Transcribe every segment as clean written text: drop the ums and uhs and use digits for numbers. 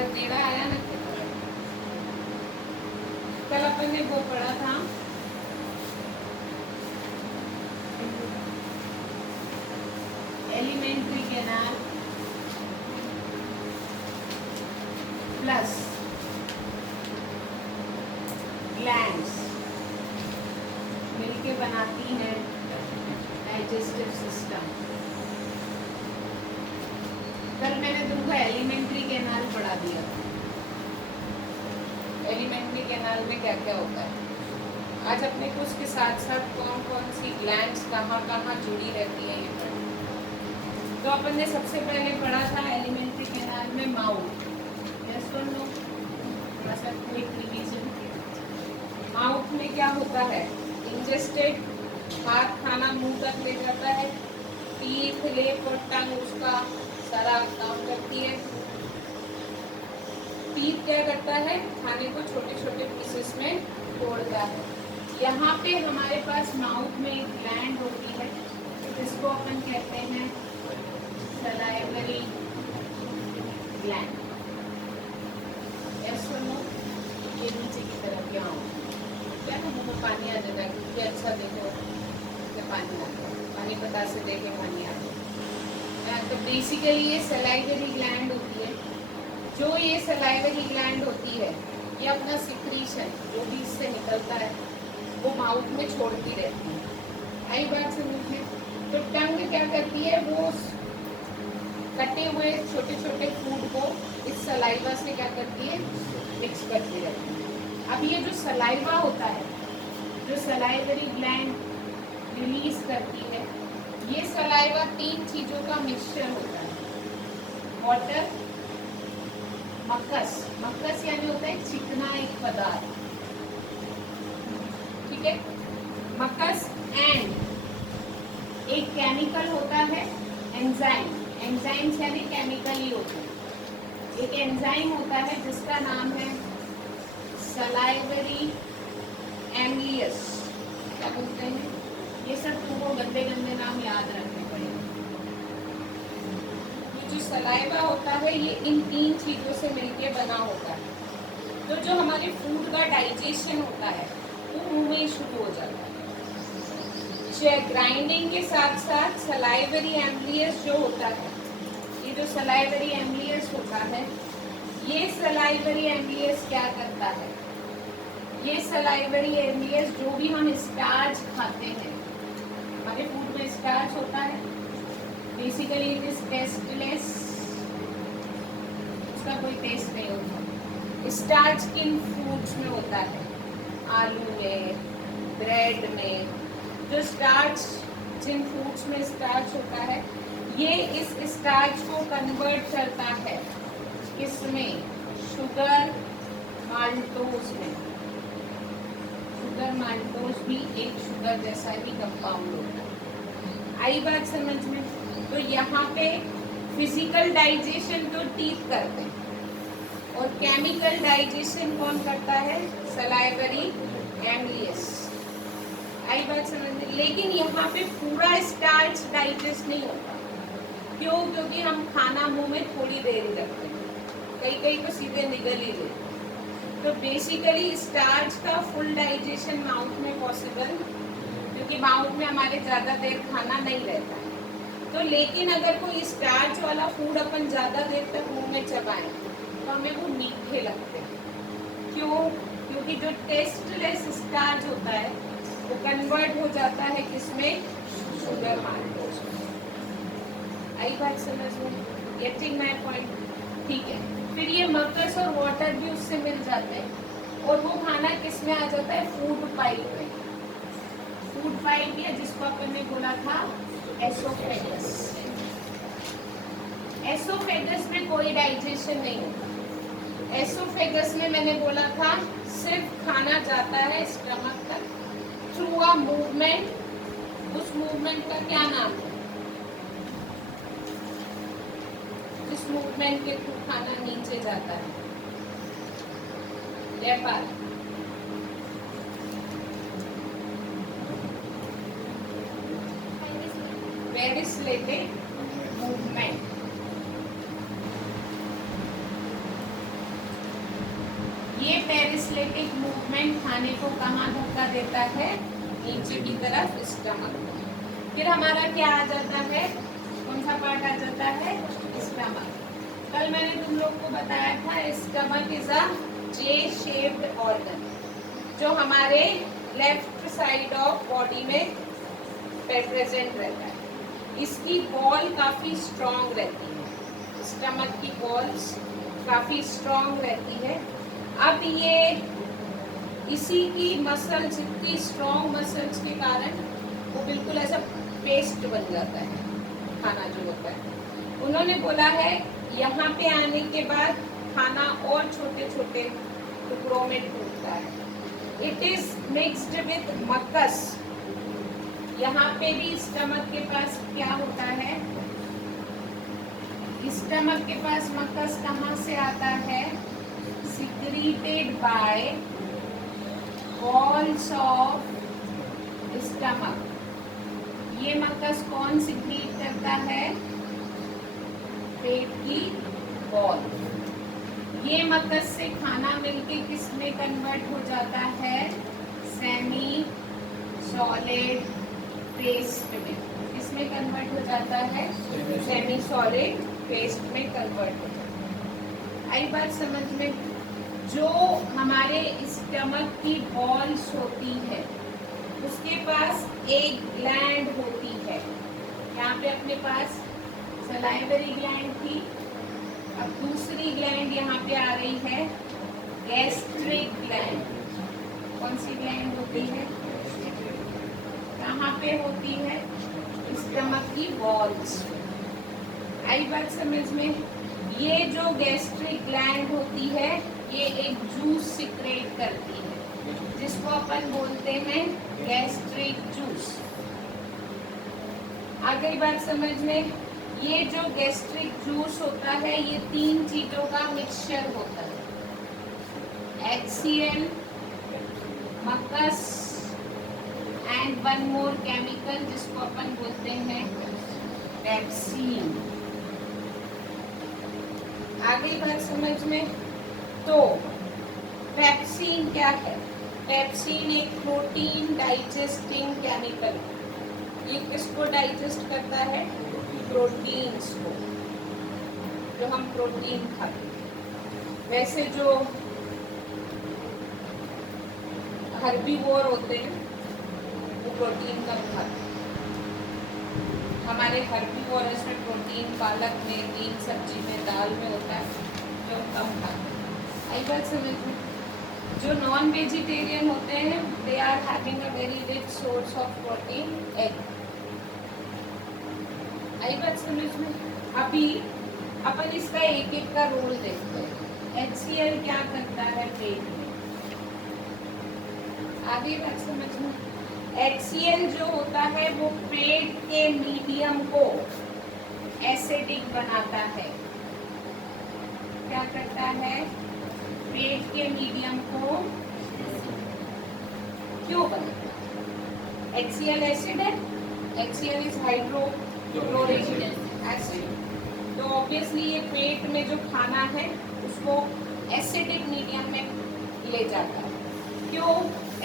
अगर टेढ़ा आया ना तो कल अपन ने वो पढ़ा था एलिमेंट्री कैनाल प्लस ग्लैंड्स मिलके बनाती हैं डाइजेस्टिव सिस्टम। कल मैंने तुमको एलिमेंट्री कैनाल पढ़ा दिया था। एलिमेंट्री कैनाल में क्या क्या होता है। आज अपने को उसके साथ साथ कौन कौन सी ग्लैंड्स कहाँ कहाँ जुड़ी रहती है ये पढ़ा। तो अपन ने सबसे पहले पढ़ा था एलिमेंट्री कैनाल में माउथ। यस और नो? थोड़ा सा क्विक रिवीजन। माउथ में क्या होता है? इंजेस्टेड, हाथ खाना मुंह तक ले जाता है, टीथ, लिप और टंग उसका सारा काम करती है। टीथ क्या करता है? खाने को छोटे छोटे पीसेस में तोड़ता है। यहाँ पे हमारे पास माउथ में एक ग्लैंड होती है जिसको अपन कहते हैं सलाइवरी ग्लैंड। यस और नो? ये नीचे की तरफ यहाँ क्या ना मुँह में पानी आ जाता है क्योंकि अच्छा देखो पानी आता है, पानी पता से देखे पानी आता है। तो बेसिकली ये सलाइवरी ग्लैंड होती है। जो ये सलाइवरी ग्लैंड होती है ये अपना सिक्रीशन जो भी इससे निकलता है वो माउथ में छोड़ती रहती है। आई बात समझ में? तो टंग क्या करती है? वो कटे हुए छोटे छोटे फूड को इस सलाइवा से क्या करती है? मिक्स करती रहती है। अब ये जो सलाइवा होता है, जो सलाइवरी ग्लैंड रिलीज करती है, ये सलाइवा 3 चीजों का मिक्सचर होता है। वाटर, मक्कस, मक्कस यानी होता है चिकना एक पदार्थ, ठीक है, मक्कस, एंड एक केमिकल होता है एंजाइम। एंजाइम्स यानी केमिकल ही होते हैं। एक एंजाइम होता है जिसका नाम है सलाइवरी एम्लियस। क्या बोलते हैं? ये सब तुमको गंदे गंदे नाम याद रखने पड़ेंगे। ये जो सलाइवा होता है ये इन 3 चीजों से मिलके बना होता है। तो जो हमारे फूड का डाइजेशन होता है वो मुंह में शुरू हो जाता है। ग्राइंडिंग के साथ साथ सलाइवरी एम्लियस जो होता है, ये जो सलाइवरी एम्लियस होता है, ये सलाइवरी एम्लियस क्या करता है? ये सलाइवरी एम्लियस जो भी हम स्टार्च खाते हैं, हमारे फूड में स्टार्च होता है, बेसिकली इट इज टेस्टलेस, उसका कोई टेस्ट नहीं होता। स्टार्च किन फूड्स में होता है? आलू में, ब्रेड में। जो स्टार्च, जिन फूड्स में स्टार्च होता है, ये इस स्टार्च को कन्वर्ट करता है किसमें? शुगर माल्टोज में। शुगर माल्टोज भी एक शुगर जैसा ही कंपाउंड होता है। आई बात समझ में? तो यहाँ पे फिजिकल डाइजेशन तो टीथ करते हैं और केमिकल डाइजेशन कौन करता है? सलाइवरी एम्लियस। आई बात समझ में? लेकिन यहाँ पे पूरा स्टार्च डाइजेस्ट नहीं होता। क्यों? क्योंकि हम खाना मुंह में थोड़ी देर ही रखते हैं, कई कई तो सीधे निगल ही लेते। तो बेसिकली स्टार्च का फुल डाइजेशन माउथ में पॉसिबल, क्योंकि माउथ में हमारे ज़्यादा देर खाना नहीं रहता है। तो लेकिन अगर कोई स्टार्च वाला फूड अपन ज़्यादा देर तक मुंह में चबाएं तो हमें वो मीठे लगते हैं। क्यों? क्योंकि जो टेस्टलेस स्टार्च होता है वो कन्वर्ट हो जाता है किसमें? शुगर माल्टोज में। आई बात समझ में? Getting my point? ठीक है। फिर ये मक्कस और वाटर भी उससे मिल जाते हैं और वो खाना किस में आ जाता है? फूड पाइप में। फूड पाइप या जिसको अपन ने बोला था एसोफेगस। एसोफेगस में कोई डाइजेशन नहीं होता। एसोफेगस में मैंने बोला था सिर्फ खाना जाता है स्टमक तक थ्रू अ मूवमेंट। उस मूवमेंट का क्या नाम है? जिस मूवमेंट के थ्रू खाना नीचे जाता है? व्यापार। पेरिस्लेटिक मूवमेंट। ट्रांसलेटिव मूवमेंट खाने को कहाँ धक्का देता है, नीचे की तरफ, स्टमक। फिर हमारा क्या आ जाता है, कौन सा पार्ट आ जाता है, स्टमक। कल मैंने तुम लोग को बताया था stomach is a J shaped organ, जो हमारे लेफ्ट साइड ऑफ बॉडी में प्रेजेंट रहता है। इसकी वॉल काफी स्ट्रॉन्ग रहती है, स्टमक की वॉल्स काफी स्ट्रॉन्ग रहती है। अब ये इसी की मसल्स, इतनी स्ट्रॉन्ग मसल्स के कारण वो बिल्कुल ऐसा पेस्ट बन जाता है खाना जो होता है। उन्होंने बोला है यहाँ पे आने के बाद खाना और छोटे छोटे टुकड़ों में टूटता है। It is mixed with mucus. यहाँ पे भी स्टमक के पास क्या होता है, स्टमक के पास मक्कस कहाँ से आता है, secreted by walls of stomach. ये मक्कस कौन सिक्रीट करता है, पेट की वॉल। ये मक्कस से खाना मिलके किस में कन्वर्ट हो जाता है, सेमी सॉलिड पेस्ट में। किसमें कन्वर्ट हो जाता है, सेमी सॉलिड पेस्ट में कन्वर्ट हो जाता है। आई बात समझ में। जो हमारे स्टमक की वॉल्स होती है उसके पास एक ग्लैंड होती है। यहाँ पे अपने पास सलाइवरी ग्लैंड थी, अब दूसरी ग्लैंड यहाँ पे आ रही है, गैस्ट्रिक ग्लैंड। कौन सी ग्लैंड होती है, कहाँ पे होती है, स्टमक की वॉल्स। आई बात समझ में। ये जो गैस्ट्रिक ग्लैंड होती है ये एक जूस सिक्रेट करती है जिसको अपन बोलते हैं गैस्ट्रिक जूस। आ गई बात समझ में। ये जो गैस्ट्रिक जूस होता है ये 3 चीजों का मिक्सचर होता है, HCl, mucus and one more chemical जिसको अपन बोलते हैं पेप्सिन। आ गई बात समझ में। तो पेप्सिन क्या है, पेप्सिन एक प्रोटीन डाइजेस्टिंग केमिकल। ये किसको डाइजेस्ट करता है, प्रोटीन्स को, जो हम प्रोटीन खाते हैं। वैसे जो हर्बीवोर होते हैं वो प्रोटीन कम खाते हैं। हमारे हर्बीवोरस में प्रोटीन पालक में, ग्रीन सब्जी में, दाल में होता है, जो कम खाते हैं। आई बात समझ में। जो नॉन वेजिटेरियन होते हैं they are having a very rich source of protein, egg. आई बात समझ में। अभी अपन इसका एक एक का रोल देखते हैं। HCl क्या करता है पेट में, आगे बात समझ में। HCl जो होता है वो पेट के मीडियम को एसिडिक बनाता है। क्या करता है, पेट के मीडियम को क्यों बनाता है, HCl एसिड है, HCl इज हाइड्रोक्लोरिक एसिड। तो ऑब्वियसली ये पेट में जो खाना है उसको एसिडिक मीडियम में ले जाता है। क्यों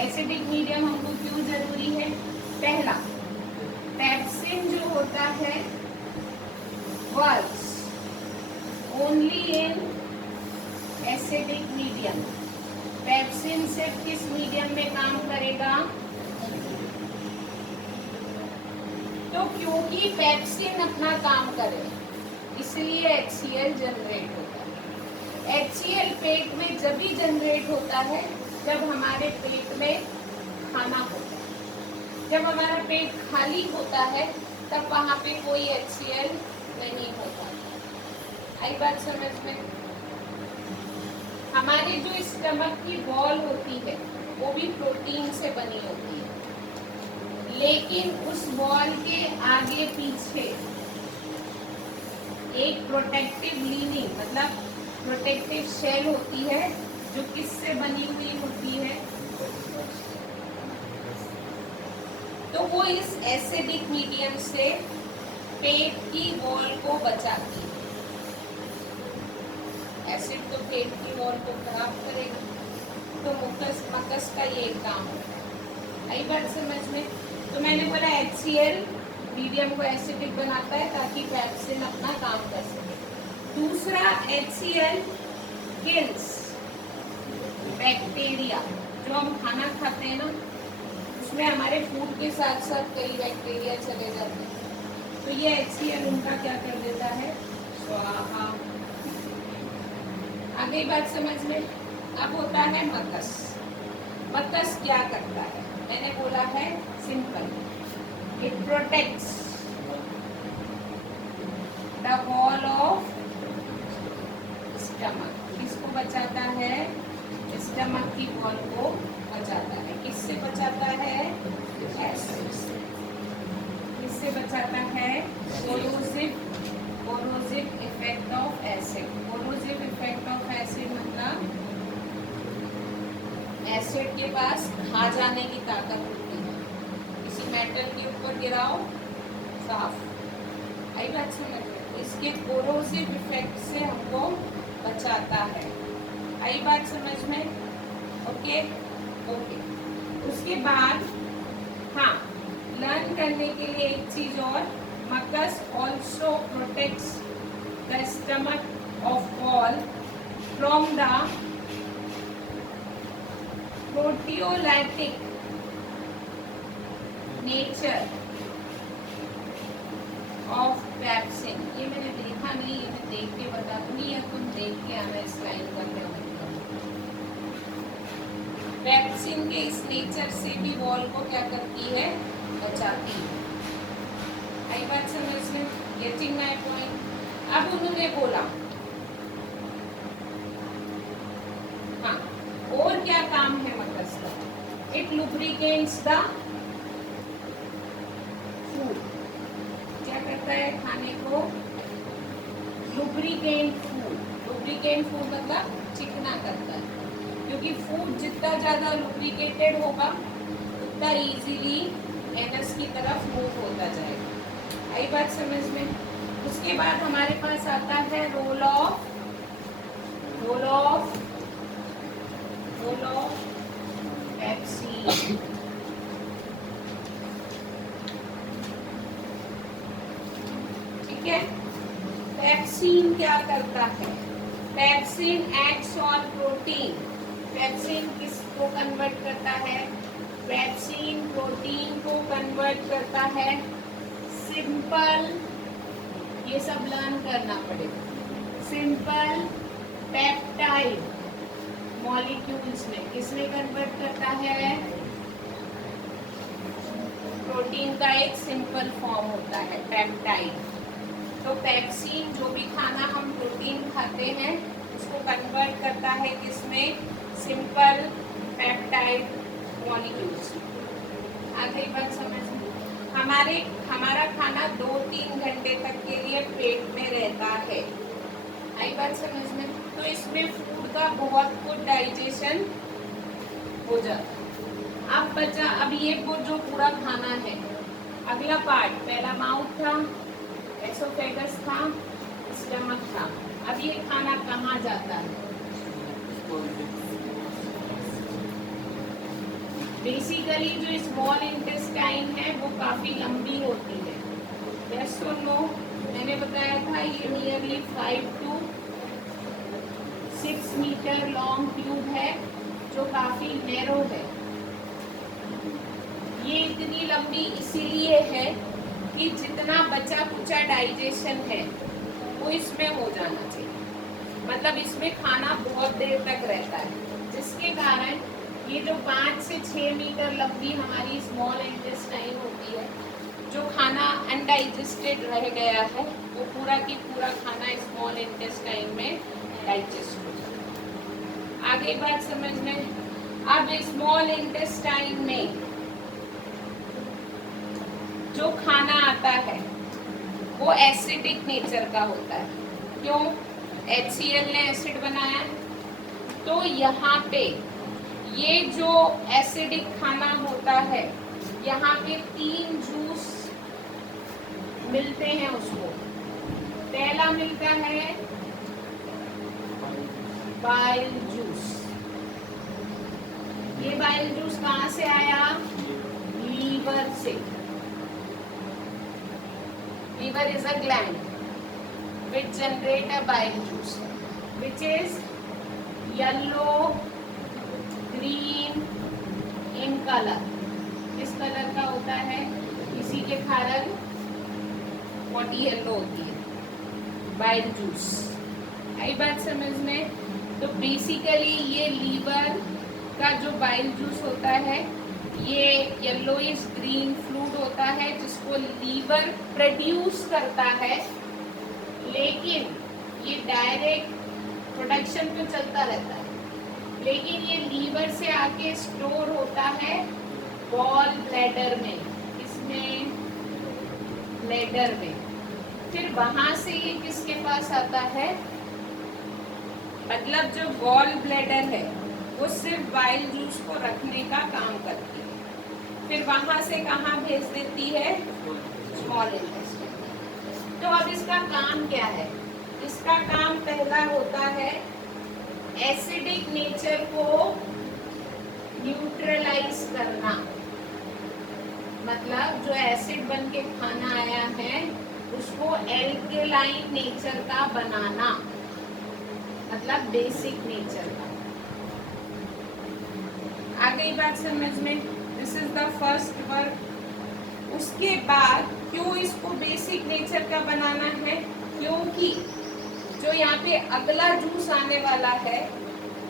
एसिडिक मीडियम हमको क्यों जरूरी है, पहला पेप्सिन जो होता है works only in acidic medium. Pepsin सिर्फ किस मीडियम में काम करेगा, तो क्योंकि पेप्सिन अपना काम करे इसलिए HCl जनरेट होता है। HCl पेट में जब भी जनरेट होता है जब हमारे पेट में खाना होता है। जब हमारा पेट खाली होता है तब वहाँ पे कोई HCl नहीं होता। आई बात समझ में। हमारी जो स्टमक की वॉल होती है वो भी प्रोटीन से बनी होती है, लेकिन उस वॉल के आगे पीछे एक प्रोटेक्टिव लीनिंग मतलब प्रोटेक्टिव शेल होती है जो किससे बनी हुई होती है, तो वो इस एसिडिक मीडियम से पेट की वॉल को बचाती है। एसिड तो पेट की वॉल को खराब करेगा, तो मकस का ये काम है। आई बात समझ में? तो मैंने बोला HCl मीडियम को एसिडिक बनाता है ताकि पैप्सिन अपना काम कर सके। दूसरा, HCl किल्स बैक्टीरिया। जो हम खाना खाते हैं ना, उसमें हमारे फूड के साथ साथ कई बैक्टीरिया चले जाते हैं, तो ये HCl उनका क्या कर देता है, स्वाहा। आगे बात समझ में? अब होता है मकस। मकस क्या करता है? मैंने बोला है simple, it protects the wall of stomach. किसको बचाता है? स्टमक की वॉल को बचाता है। किससे बचाता है? एसिड से। किससे बचाता है? Corrosive effect of acid. Corrosive effect of acid मतलब एसिड के पास खा जाने की ताकत होती है। किसी मेटल के ऊपर गिराओ, साफ। आई बात समझ में? इसके कोरोसिव इफेक्ट से हमको बचाता है। आई बात समझ में? Okay okay. उसके बाद हाँ, लर्न करने के लिए एक चीज और, mucus also protects the stomach of wall from the proteolytic nature of pepsin. ये मैंने देखा नहीं, ये मैं देख के बता दूंगी या तुम देख के आना इस लाइन का क्या मतलब। पैप्सिन के इस नेचर से भी वॉल को क्या करती है, बचाती है। आई बात समझ में? Getting my point? अब उन्होंने बोला हाँ, और क्या काम है मकस का? It lubricates the food. क्या करता है? खाने को लुब्रिकेंट फूड। लुब्रिकेंट फूड मतलब चिकना करता है, क्योंकि फूड जितना ज्यादा लुब्रिकेटेड होगा उतना इजीली एनस की तरफ मूव होता जाएगा। आई बात समझ में? उसके बाद हमारे पास आता है रोल ऑफ पैप्सिन। ठीक है? पैप्सिन क्या करता है? Pepsin acts on protein. Pepsin किसको कन्वर्ट करता है? पैप्सिन प्रोटीन को कन्वर्ट करता है। सिंपल, ये सब लर्न करना पड़ेगा। सिंपल पेप्टाइड मॉलिक्यूल्स में किसमें कन्वर्ट करता है? प्रोटीन का एक सिंपल फॉर्म होता है पेप्टाइड। तो पैप्सिन जो भी खाना हम प्रोटीन खाते हैं उसको कन्वर्ट करता है किसमें? Simple peptide molecules. आगे बात समझ में? हमारा खाना 2-3 घंटे तक के लिए पेट में रहता है। आई बात समझ में? तो इसमें फूड का बहुत कुछ डाइजेशन हो जाता है। अब बचा, अब ये जो पूरा खाना है, अगला पार्ट, पहला माउथ था, एसोफेगस था, स्टमक था। अब ये खाना कहाँ जाता है? बेसिकली जो स्मॉल इंटेस्टाइन है वो काफी लंबी होती है। यस और नो? मैंने बताया था ये nearly 5 to 6 metre long tube है जो काफी नैरो है। ये इतनी लंबी इसीलिए है कि जितना बचा कुचा डाइजेशन है वो इसमें हो जाना चाहिए, मतलब इसमें खाना बहुत देर तक रहता है, जिसके कारण ये जो 5 से 6 मीटर लंबी हमारी स्मॉल इंटेस्टाइन होती है, जो खाना अनडाइजेस्टेड रह गया है वो पूरा की पूरा खाना स्मॉल इंटेस्टाइन में डाइजेस्ट हो जाता है। आगे बात समझ में? अब स्मॉल इंटेस्टाइन में जो खाना आता है वो एसिडिक नेचर का होता है। क्यों? HCl ने एसिड बनाया है, तो यहाँ पे ये जो एसिडिक खाना होता है, यहाँ पे 3 जूस मिलते हैं उसको। पहला मिलता है बाइल जूस, ये बाइल जूस कहाँ से आया? लीवर से। Liver is a gland which generate a bile juice which is yellow green in color. किस कलर का होता है? इसी के कारण बॉडी येलो होती है। बाइल जूस आई बात समझ में? तो बेसिकली ये लीवर का जो बाइल जूस होता है ये येलोइश ग्रीन फ्लूइड होता है जिसको लीवर प्रोड्यूस करता है, लेकिन ये डायरेक्ट प्रोडक्शन तो चलता रहता है, लेकिन ये लीवर से आके स्टोर होता है गॉल ब्लैडर में। इसमें ब्लैडर में फिर वहां से ये किसके पास आता है? मतलब जो गॉल ब्लैडर है वो सिर्फ बाइल जूस को रखने का काम करती है, फिर वहां से कहाँ भेज देती है? Small intestine. तो अब इसका काम क्या है? इसका काम पहला होता है एसिडिक नेचर को न्यूट्रलाइज करना, मतलब जो एसिड बन के खाना आया है उसको एल्केलाइन नेचर का बनाना, मतलब बेसिक नेचर का। आ गई बात समझ में? This is the first work. उसके बाद क्यों इसको बेसिक नेचर का बनाना है? क्योंकि जो यहाँ पे अगला जूस आने वाला है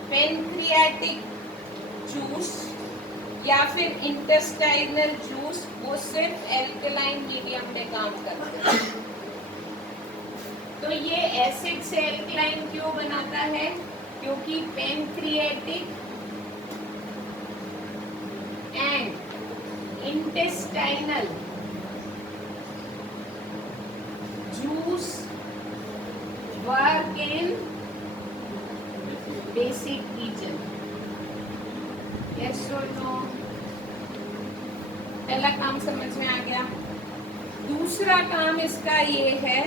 पेनक्रियाटिक जूस या फिर इंटेस्टाइनल जूस, वो सिर्फ एल्कलाइन मीडियम में काम करते हैं। तो ये एसिड से एल्कलाइन क्यों बनाता है? क्योंकि pancreatic and intestinal juice work in basic reason. Yes और नो? पहला काम समझ में आ गया। दूसरा काम इसका ये है,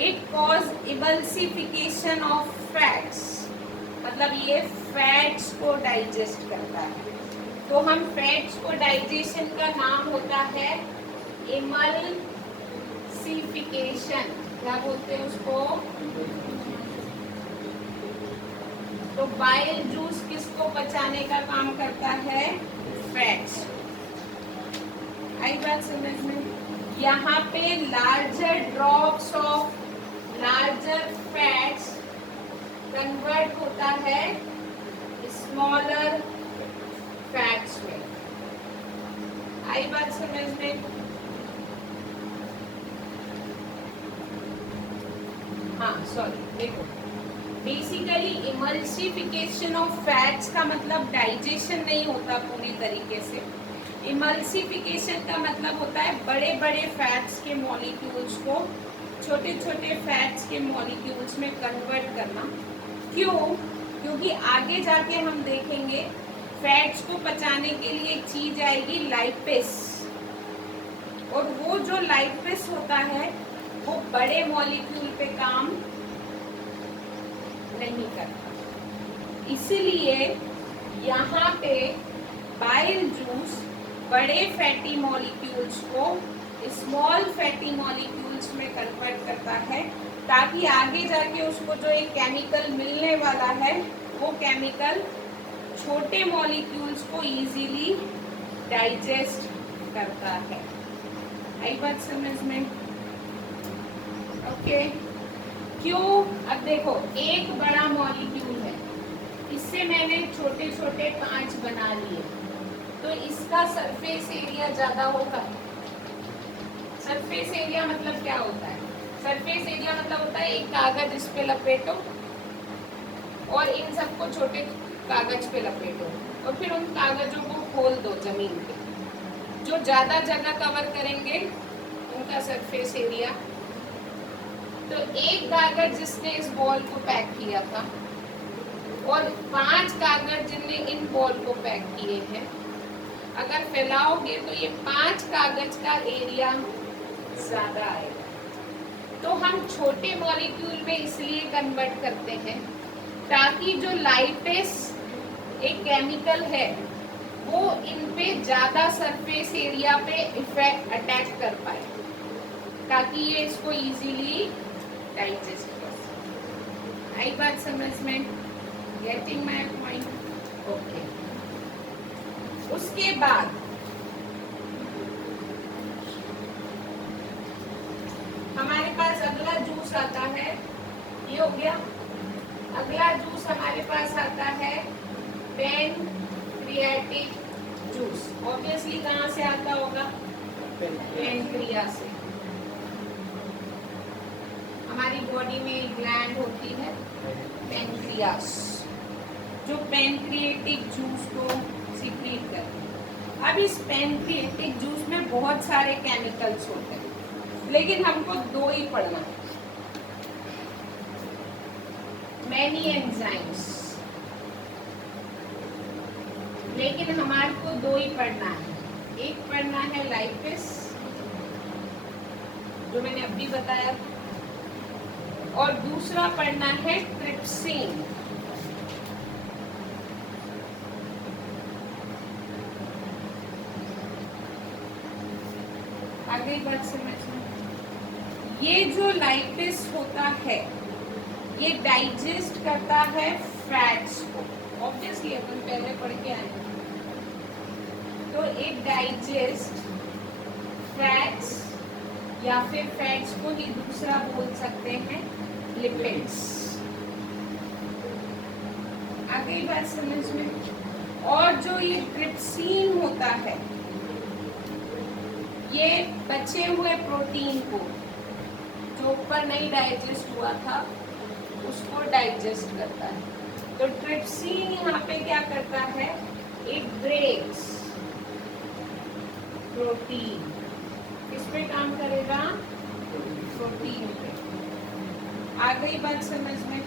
it cause emulsification of fats, मतलब ये फैट्स को डाइजेस्ट करता है। तो हम फैट्स को डाइजेशन का नाम होता है इमल्सिफिकेशन। क्या बोलते हैं उसको? तो बाइल जूस किसको पचाने का काम करता है? फैट्स। आई बात समझ में? यहाँ पे larger drops of larger fats convert होता है स्मॉलर फैट्स में। आई बात समझ में? हाँ सॉरी, देखो बेसिकली इमल्सिफिकेशन ऑफ फैट्स का मतलब डाइजेशन नहीं होता पूरी तरीके से। इमल्सिफिकेशन का मतलब होता है बड़े बड़े फैट्स के मॉलिक्यूल्स को छोटे छोटे फैट्स के मॉलिक्यूल्स में कन्वर्ट करना। क्यों? क्योंकि आगे जाके हम देखेंगे फैट्स को पचाने के लिए एक चीज आएगी लाइपेस, और वो जो लाइपेस होता है वो बड़े मॉलिक्यूल पे काम नहीं करता। इसलिए यहाँ पे बाइल जूस बड़े फैटी मॉलिक्यूल्स को स्मॉल फैटी मॉलिक्यूल्स में कन्वर्ट करता है, ताकि आगे जाके उसको जो एक केमिकल मिलने वाला है वो केमिकल छोटे मॉलिक्यूल्स को इजीली डाइजेस्ट करता है। आई बात समझ में? ओके। क्यों? अब देखो एक बड़ा मॉलिक्यूल है, इससे मैंने छोटे छोटे कांच बना लिए, तो इसका सरफेस एरिया ज्यादा होगा। सरफेस एरिया मतलब क्या होता है? सरफेस एरिया मतलब होता है एक कागज इस पे लपेटो और इन सबको छोटे कागज पे लपेटो और फिर उन कागजों को खोल दो जमीन पे। जो ज्यादा जगह कवर करेंगे उनका सरफेस एरिया। तो एक कागज जिसने इस बॉल को पैक किया था और 5 कागज जिनने इन बॉल को पैक किए हैं, अगर फैलाओगे तो ये 5 कागज का एरिया ज्यादा आएगा। तो हम छोटे मॉलिक्यूल में इसलिए कन्वर्ट करते हैं ताकि जो लाइपेस एक केमिकल है, वो इन पे ज्यादा सरफेस एरिया पे इफेक्ट अटैक कर पाए, ताकि ये इसको इजीली डाइजेस्ट कर सके। आई बात समझ में? Getting my point? ओके। उसके बाद हमारे पास अगला जूस आता है, ये हो गया। अगला जूस हमारे पास आता है पैनक्रियाटिक जूस। ऑब्वियसली कहाँ से आता होगा? पैनक्रिया से। हमारी बॉडी में एक ग्लैंड होती है पैनक्रियास, जो पैनक्रियाटिक जूस को सीक्रेट करती है। अब इस पैनक्रियाटिक जूस में बहुत सारे केमिकल्स होते हैं, लेकिन हमको दो ही पढ़ना है। मैनी एंजाइम्स, लेकिन हमारे को दो ही पढ़ना है। एक पढ़ना है लाइपिस, जो मैंने अभी बताया, और दूसरा पढ़ना है ट्रिप्सिन। आगे बात समझना। ये जो लाइपिस होता है, ये डाइजेस्ट करता है फैट्स को। ऑब्वियसली अपन पहले पढ़ के आए, तो इट डाइजेस्ट फैट्स, या फिर फैट्स को ही दूसरा बोल सकते हैं लिपिड्स। आगे बात समझ में। और जो ये ट्रिप्सिन होता है, ये बचे हुए प्रोटीन को, जो ऊपर नहीं डाइजेस्ट हुआ था, उसको डाइजेस्ट करता है। तो ट्रिप्सिन यहाँ पे क्या करता है? It breaks protein. किस पे काम करेगा? प्रोटीन पे। आ गई बात समझ में?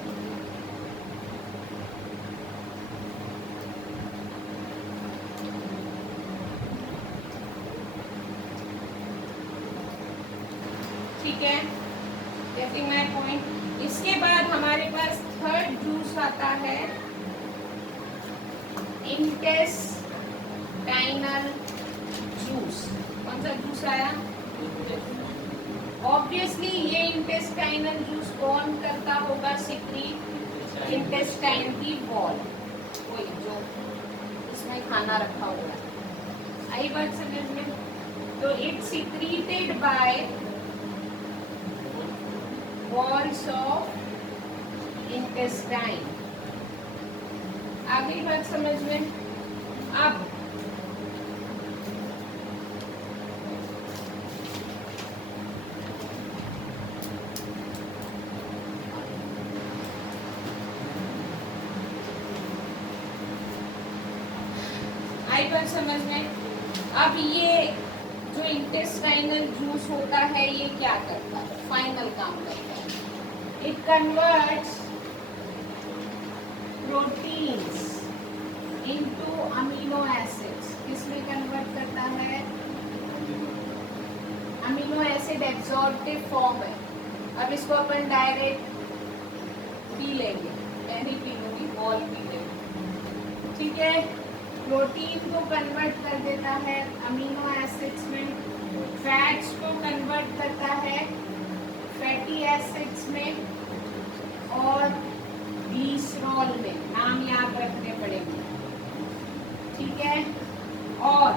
ठीक है, गेटिंग माय पॉइंट? इसके बाद हमारे पास थर्ड जूस आता है इंटेस्टाइनल जूस। कौन सा जूस आया? ऑब्वियसली ये इंटेस्टाइनल जूस कौन करता होगा सीक्रेट? इंटेस्टाइन की वॉल, वही जो इसमें खाना रखा हुआ है। आई बात समझ में? तो it secreted by walls of intestine। आगे बात समझ में? अब आई बात समझ में? अब ये जो इंटेस्टाइनल जूस होता है, ये क्या करता है? फाइनल काम करता है, it converts proteins into amino acids. किसमें कन्वर्ट करता है? अमीनो एसिड एब्जॉर्प्टिव फॉर्म है। अब इसको अपन डायरेक्ट पी लेंगे, मैं नहीं पी लूंगी, बॉल पी लेंगे, ठीक है। प्रोटीन को कन्वर्ट कर देता है अमीनो एसिड्स में, फैट्स को कन्वर्ट करता है फैटी एसिड्स में, और ग्लिसरॉल में। नाम याद रखने पड़ेंगे, ठीक है। और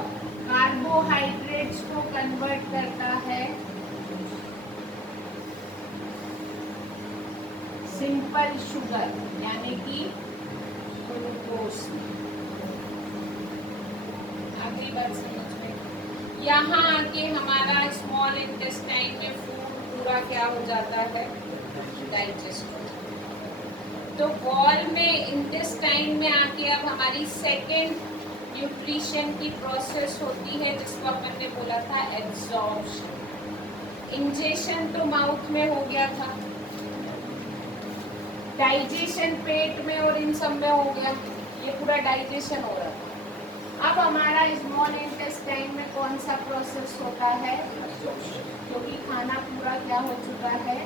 कार्बोहाइड्रेट्स को कन्वर्ट करता है सिंपल शुगर, यानी कि ग्लूकोज। आगे बात समझ में? यहाँ आके हमारा स्मॉल इंटेस्टाइन में फूड पूरा क्या हो जाता है? डाइजेस्ट हो जाता है। तो वॉल में, इंटेस्टाइन में आके अब हमारी सेकेंड न्यूट्रिशन की प्रोसेस होती है, जिसको अपन ने बोला था एब्जॉर्प्शन। इंजेशन तो माउथ में हो गया था, डाइजेशन पेट में और इन सब में हो गया, ये पूरा डाइजेशन हो रहा था। अब हमारा स्मॉल इंटेस्टाइन में कौन सा प्रोसेस होता है? क्योंकि खाना पूरा क्या हो चुका है?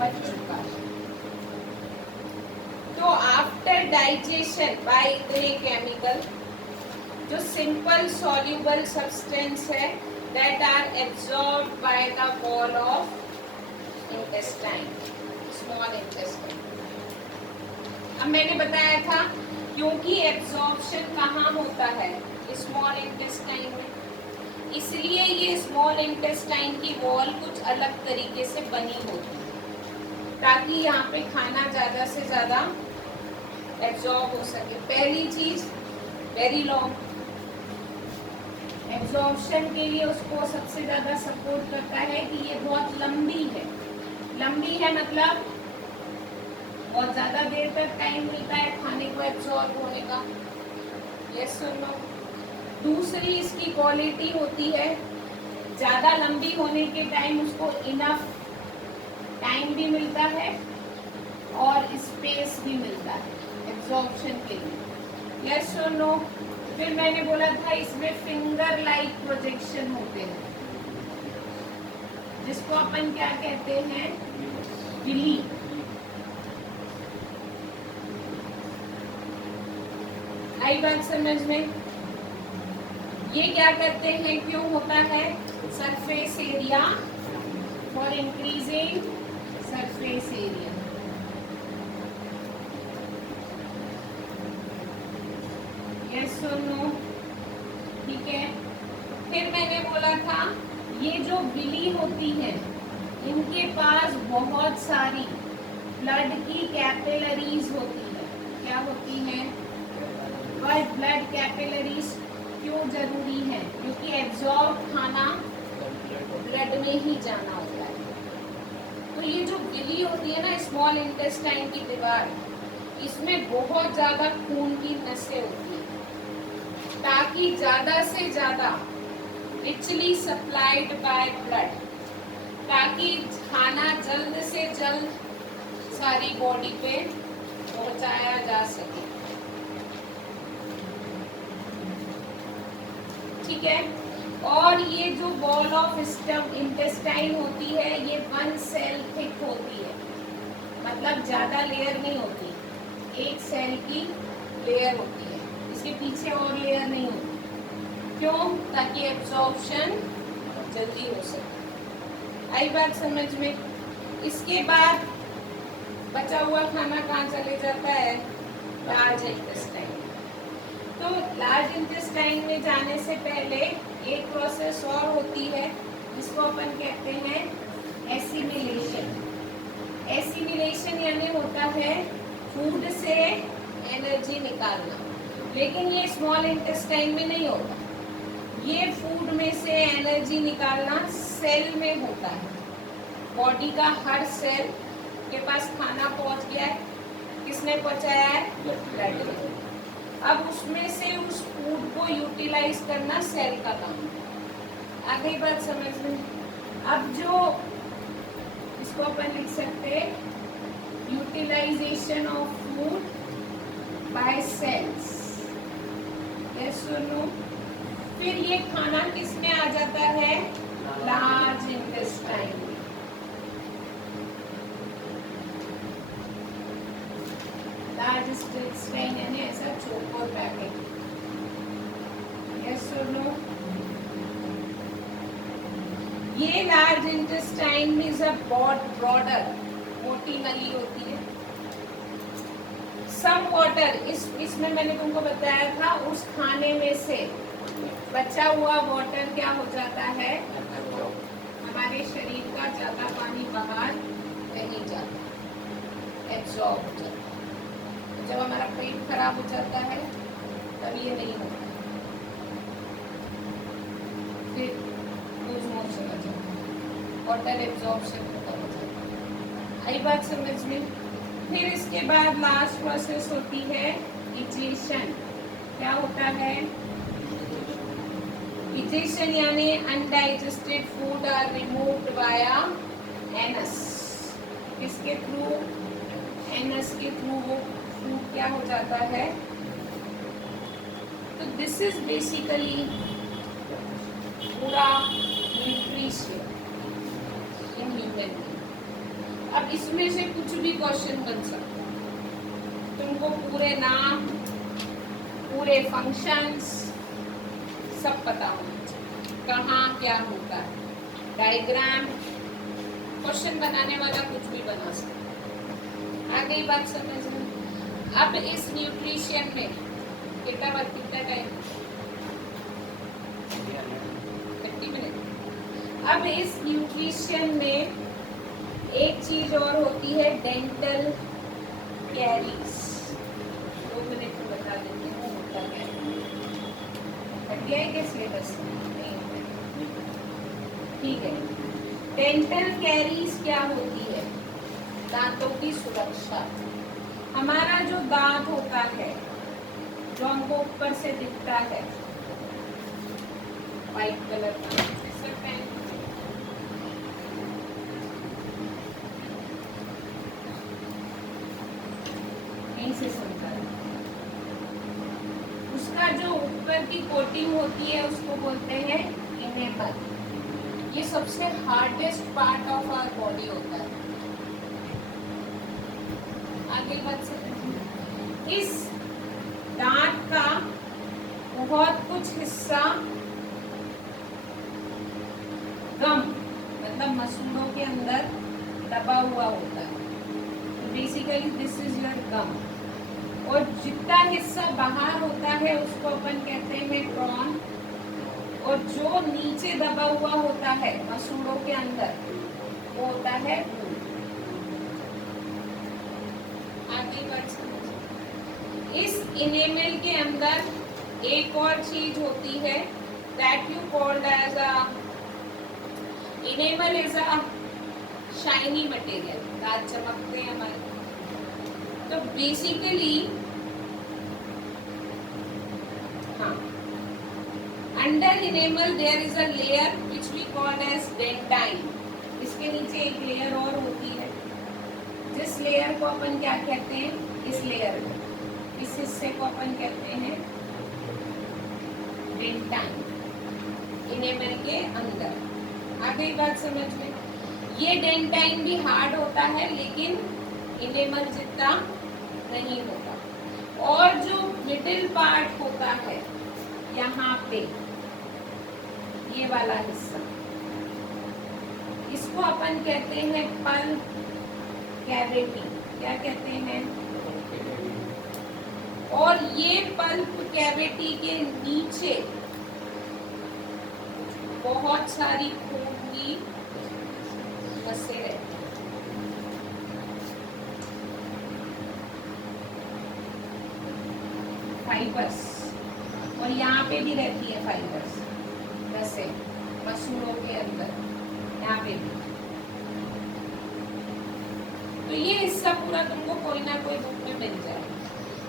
पच चुका है। तो आप आफ्टर डाइजेशन बाय इतने केमिकल, जो सिंपल सॉल्यूबल सब्सटेंस है that are absorb by the wall of intestine, small intestine. अब मैंने बताया था क्योंकि एब्जॉर्प्शन कहाँ होता है, स्मॉल इंटेस्टाइन में, इसलिए ये स्मॉल इंटेस्टाइन की वॉल कुछ अलग तरीके से बनी होती है ताकि यहाँ पे खाना ज़्यादा से ज़्यादा एब्जॉर्ब हो सके। पहली चीज वेरी लॉन्ग, एब्जॉर्प्शन के लिए उसको सबसे ज़्यादा सपोर्ट करता है कि ये बहुत लंबी है। लंबी है मतलब बहुत ज़्यादा देर तक टाइम मिलता है खाने को एब्जॉर्ब होने का। यस और नो। दूसरी इसकी क्वालिटी होती है ज़्यादा लंबी होने के टाइम उसको इनफ टाइम भी मिलता है और स्पेस भी मिलता है एब्जॉर्प्शन के लिए। यस और नो। फिर मैंने बोला था इसमें फिंगर लाइक प्रोजेक्शन होते हैं जिसको अपन क्या कहते हैं, विली। आई बात समझ में? ये क्या करते हैं, क्यों होता है, surface area, for increasing surface area. Yes और नो, ठीक है। फिर मैंने बोला था ये जो विली होती है इनके पास बहुत सारी ब्लड की कैपिलरीज होती है। क्या होती है? ब्लड कैपिलरीज क्यों जरूरी है? क्योंकि एब्जॉर्ब खाना ब्लड में ही जाना होता है। तो ये जो विली होती है ना, स्मॉल इंटेस्टाइन की दीवार, इसमें बहुत ज्यादा खून की नसें होती है ताकि ज्यादा से ज्यादा रिचली सप्लाइड बाय ब्लड, ताकि खाना जल्द से जल्द सारी बॉडी पे पहुंचाया जा सके। ठीक है। और ये जो वॉल ऑफ इंटेस्टाइन होती है ये 1 सेल थिक होती है, मतलब ज्यादा लेयर नहीं होती, 1 सेल की लेयर होती है, इसके पीछे और लेयर नहीं होती। क्यों? ताकि एब्जॉर्प्शन जल्दी हो सके। आई बात समझ में? इसके बाद बचा हुआ खाना कहाँ चले जाता है? Large intestine. तो लार्ज इंटेस्टाइन में जाने से पहले एक प्रोसेस और होती है जिसको अपन कहते हैं एसिमिलेशन। एसिमिलेशन यानी होता है फूड से एनर्जी निकालना, लेकिन ये स्मॉल इंटेस्टाइन में नहीं होता। ये फूड में से एनर्जी निकालना सेल में होता है। बॉडी का हर सेल के पास खाना पहुंच गया है, किसने पहुंचाया है? ब्लड ने। अब उसमें से उस फूड को यूटिलाइज करना सेल का काम है। आगे बात समझ में? अब जो इसको अपन लिख सकते हैं utilisation of food by cells. Yes और नो? फिर ये खाना किस में आ जाता है? Large intestine. लार्ज इंटेस्टाइन यानी ऐसा चौकोर पैकेट। यस और नो? ये लार्ज इंटेस्टाइन में ब्रॉडर मोटी नली होती है। सम वाटर, इसमें मैंने तुमको बताया था उस खाने में से बचा हुआ वाटर क्या हो जाता है? हमारे शरीर का ज्यादा पानी बाहर नहीं जाता, एब्जॉर्ब हो जाता है। जब हमारा पेट खराब हो जाता है तब ये नहीं होता, फिर लूज मोशन हो जाता है, वाटर एब्जॉर्प्शन खत्म हो जाता है। आई बात समझ में? फिर इसके बाद लास्ट प्रोसेस होती है इजेशन। क्या होता है? इजेशन यानी undigested food are removed via anus. किसके थ्रू? एनस के थ्रू वो फूड क्या हो जाता है? तो दिस इज बेसिकली पूरा न्यूट्रिशन इन ह्यूमन। अब इसमें से कुछ भी क्वेश्चन बन सकता है। तो तुमको पूरे नाम, पूरे फंक्शंस सब पता होना चाहिए, कहाँ क्या होता है, डायग्राम, क्वेश्चन बनाने वाला कुछ भी बना सकता। आ गई बात समझ में? अब इस न्यूट्रिशन में कितना टाइम, 30 मिनट। अब इस न्यूट्रिशन में एक चीज और होती है, डेंटल कैरीज। 2 मिनट में बता देती हूँ होता क्या है सिलेबस नहीं, ठीक है। डेंटल कैरीज क्या होती है? दांतों की सुरक्षा। हमारा जो दांत होता है, जो हमको ऊपर से दिखता है व्हाइट कलर का, इससे पेन से समझा, उसका जो ऊपर की कोटिंग होती है उसको बोलते हैं इनेमल। ये सबसे hardest part of our body होता है। आगे बात समझिए, इस दांत का बहुत कुछ हिस्सा गम मतलब मसूड़ों के अंदर दबा हुआ होता है। बेसिकली दिस इज योर गम। और जितना हिस्सा बाहर होता है उसको अपन कहते हैं क्रॉन, और जो नीचे दबा हुआ होता है मसूड़ों के अंदर वो होता है रूट। आगे बढ़ समझिए, इस इनेमल के अंदर एक और चीज होती है, that you called as a enamel is a shiny material. दांत चमकते हैं हमारे। तो बेसिकली हाँ, under enamel there is a layer which we call as dentine. इसके नीचे एक लेयर और होती है, जिस लेयर को अपन क्या कहते हैं, इस लेयर को, इस हिस्से को अपन कहते हैं डेंटाइन, इनेमल के अंदर। आगे बात समझ में, ये डेंटाइन भी हार्ड होता है लेकिन इनेमल जितना नहीं होता। और जो मिडिल पार्ट होता है यहाँ पे, ये वाला हिस्सा, इसको अपन कहते हैं पल्प कैविटी। क्या कहते हैं? और ये पल्प कैविटी के नीचे बहुत सारी खून की नसें रहती हैं। फाइबर्स, और यहाँ पे भी रहती है फाइबर्स, नसें मसूड़ों के अंदर, यहाँ पे भी। तो ये हिस्सा पूरा तुमको कोई ना कोई बुक में मिल जाएगा।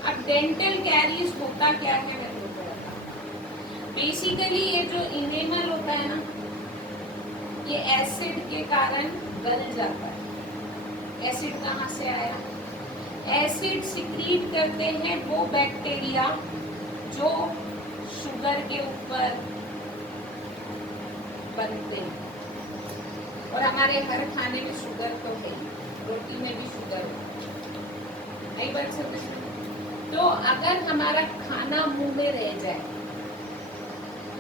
अब डेंटल कैरीज होता क्या है मैं तुमको बताऊँ। बेसिकली ये जो इनेमल होता है ना, ये एसिड के कारण गल जाता है। एसिड कहाँ से आया? एसिड सिक्रीट करते हैं वो बैक्टीरिया जो शुगर के ऊपर बनते हैं। और हमारे हर खाने में शुगर तो है, रोटी में भी शुगर है, नहीं बात समझ। तो अगर हमारा खाना मुंह में रह जाए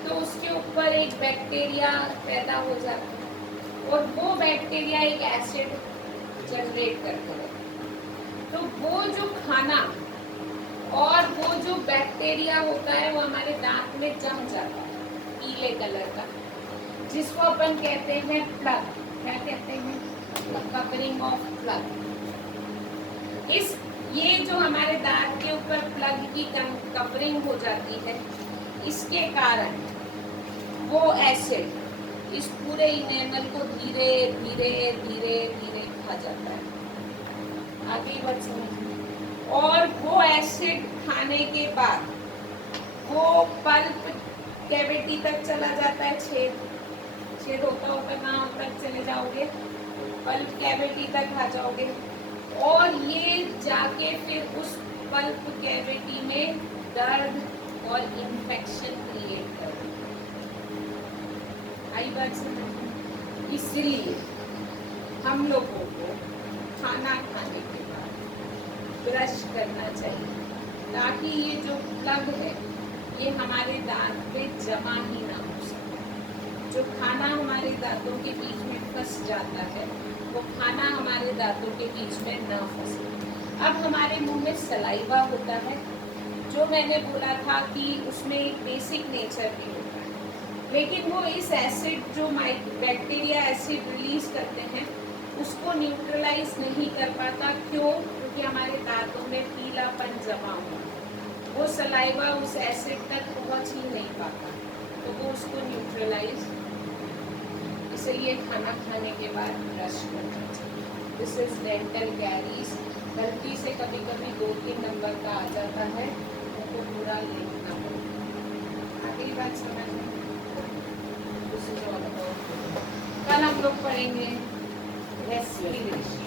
तो उसके ऊपर एक बैक्टीरिया पैदा हो जाता है, और वो बैक्टीरिया एक एसिड जनरेट करते हैं। तो वो जो खाना और वो जो बैक्टीरिया होता है वो हमारे दांत में जम जाता है, पीले कलर का, जिसको अपन कहते हैं प्लग। क्या कहते हैं? Covering of plug. ये जो हमारे दांत के ऊपर प्लग की कवरिंग हो जाती है, इसके कारण वो एसिड इस पूरे इनेमल को धीरे धीरे धीरे धीरे खा जाता है। आगे बढ़ समझिए। और वो एसिड खाने के बाद वो पल्प कैविटी तक चला जाता है। छेद होता होता कहाँ तक चले जाओगे? पल्प कैविटी तक आ जाओगे, और ये जाके फिर उस पल्प कैविटी में दर्द और इन्फेक्शन क्रिएट कर। आई बात समझ? इसलिए हम लोगों को खाना खाने के बाद ब्रश करना चाहिए, ताकि ये जो प्लग है ये हमारे दांत पे जमा ही ना हो सके। जो खाना हमारे दांतों के बीच में फंस जाता है वो खाना हमारे दांतों के बीच में ना फंसे। अब हमारे मुंह में सलाइवा होता है, जो मैंने बोला था कि उसमें एक बेसिक नेचर भी होता है, लेकिन वो इस एसिड जो बैक्टीरिया एसिड रिलीज करते हैं उसको न्यूट्रलाइज नहीं कर पाता। क्यों? क्योंकि हमारे दांतों में पीलापन जमा हुआ, वो सलाइवा उस एसिड तक पहुंच ही नहीं पाता, तो वो उसको न्यूट्रलाइज, इसलिए खाना खाने के बाद ब्रश करना चाहिए। This is dental caries. गलती से कभी कभी 2-3 नंबर का आ जाता है, उनको पूरा लिखना पड़ेगा। अगली बात समझ में, कल हम लोग पढ़ेंगे रेस्पिरेशन।